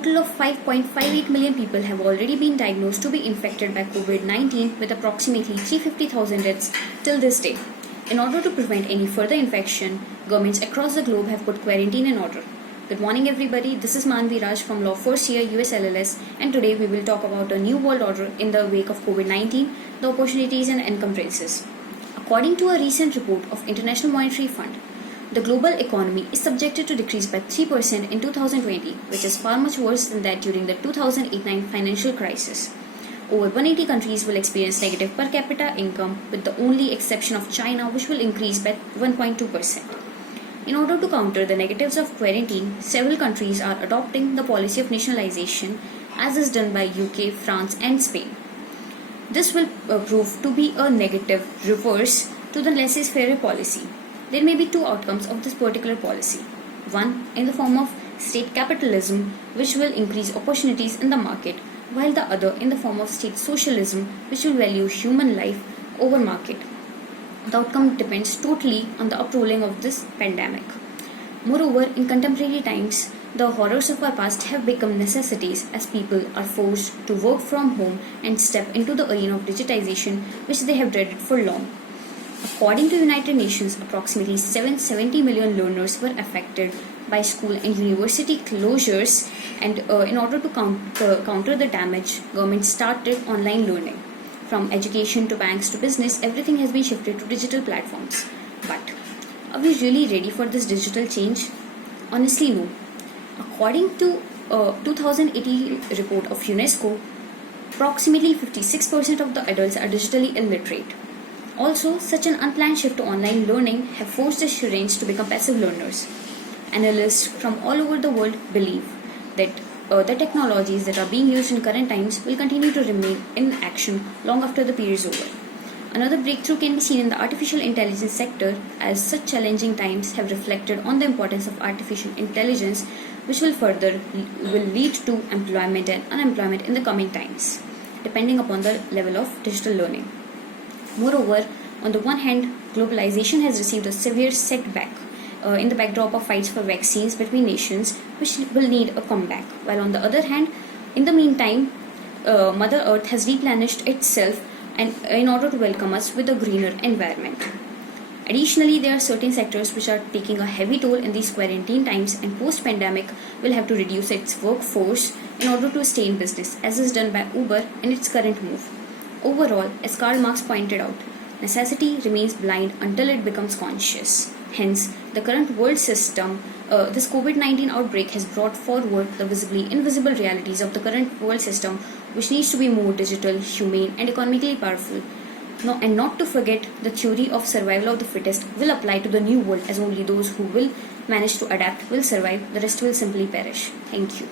total of 5.58 million people have already been diagnosed to be infected by COVID-19, with approximately 350,000 deaths till this day. In order to prevent any further infection, governments across the globe have put quarantine in order. Good morning everybody, this is Manvi Raj from Law First Year USLLS, and today we will talk about a new world order in the wake of COVID-19, the opportunities and encumbrances. According to a recent report of International Monetary Fund, the global economy is subjected to decrease by 3% in 2020, which is far much worse than that during the 2008-9 financial crisis. Over 180 countries will experience negative per capita income, with the only exception of China, which will increase by 1.2%. In order to counter the negatives of quarantine, several countries are adopting the policy of nationalization, as is done by UK, France and Spain. This will prove to be a negative reverse to the laissez-faire policy. There may be two outcomes of this particular policy. One, in the form of state capitalism, which will increase opportunities in the market, while the other in the form of state socialism, which will value human life over market. The outcome depends totally on the uprolling of this pandemic. Moreover, in contemporary times, the horrors of our past have become necessities as people are forced to work from home and step into the arena of digitization, which they have dreaded for long. According to United Nations, approximately 770 million learners were affected by school and university closures, and in order to counter the damage, government started online learning. From education to banks to business, everything has been shifted to digital platforms. But are we really ready for this digital change? Honestly, no. According to a 2018 report of UNESCO, approximately 56% of the adults are digitally illiterate. Also, such an unplanned shift to online learning have forced the students to become passive learners. Analysts from all over the world believe that the technologies that are being used in current times will continue to remain in action long after the period is over. Another breakthrough can be seen in the artificial intelligence sector, as such challenging times have reflected on the importance of artificial intelligence, which will lead to employment and unemployment in the coming times, depending upon the level of digital learning. Moreover, on the one hand, globalization has received a severe setback in the backdrop of fights for vaccines between nations, which will need a comeback. While on the other hand, in the meantime, Mother Earth has replenished itself and in order to welcome us with a greener environment. Additionally, there are certain sectors which are taking a heavy toll in these quarantine times, and post-pandemic will have to reduce its workforce in order to stay in business, as is done by Uber in its current move. Overall, as Karl Marx pointed out, necessity remains blind until it becomes conscious. Hence, the current world system, this COVID-19 outbreak has brought forward the visibly invisible realities of the current world system, which needs to be more digital, humane and economically powerful. No, and not to forget, the theory of survival of the fittest will apply to the new world, as only those who will manage to adapt will survive, the rest will simply perish. Thank you.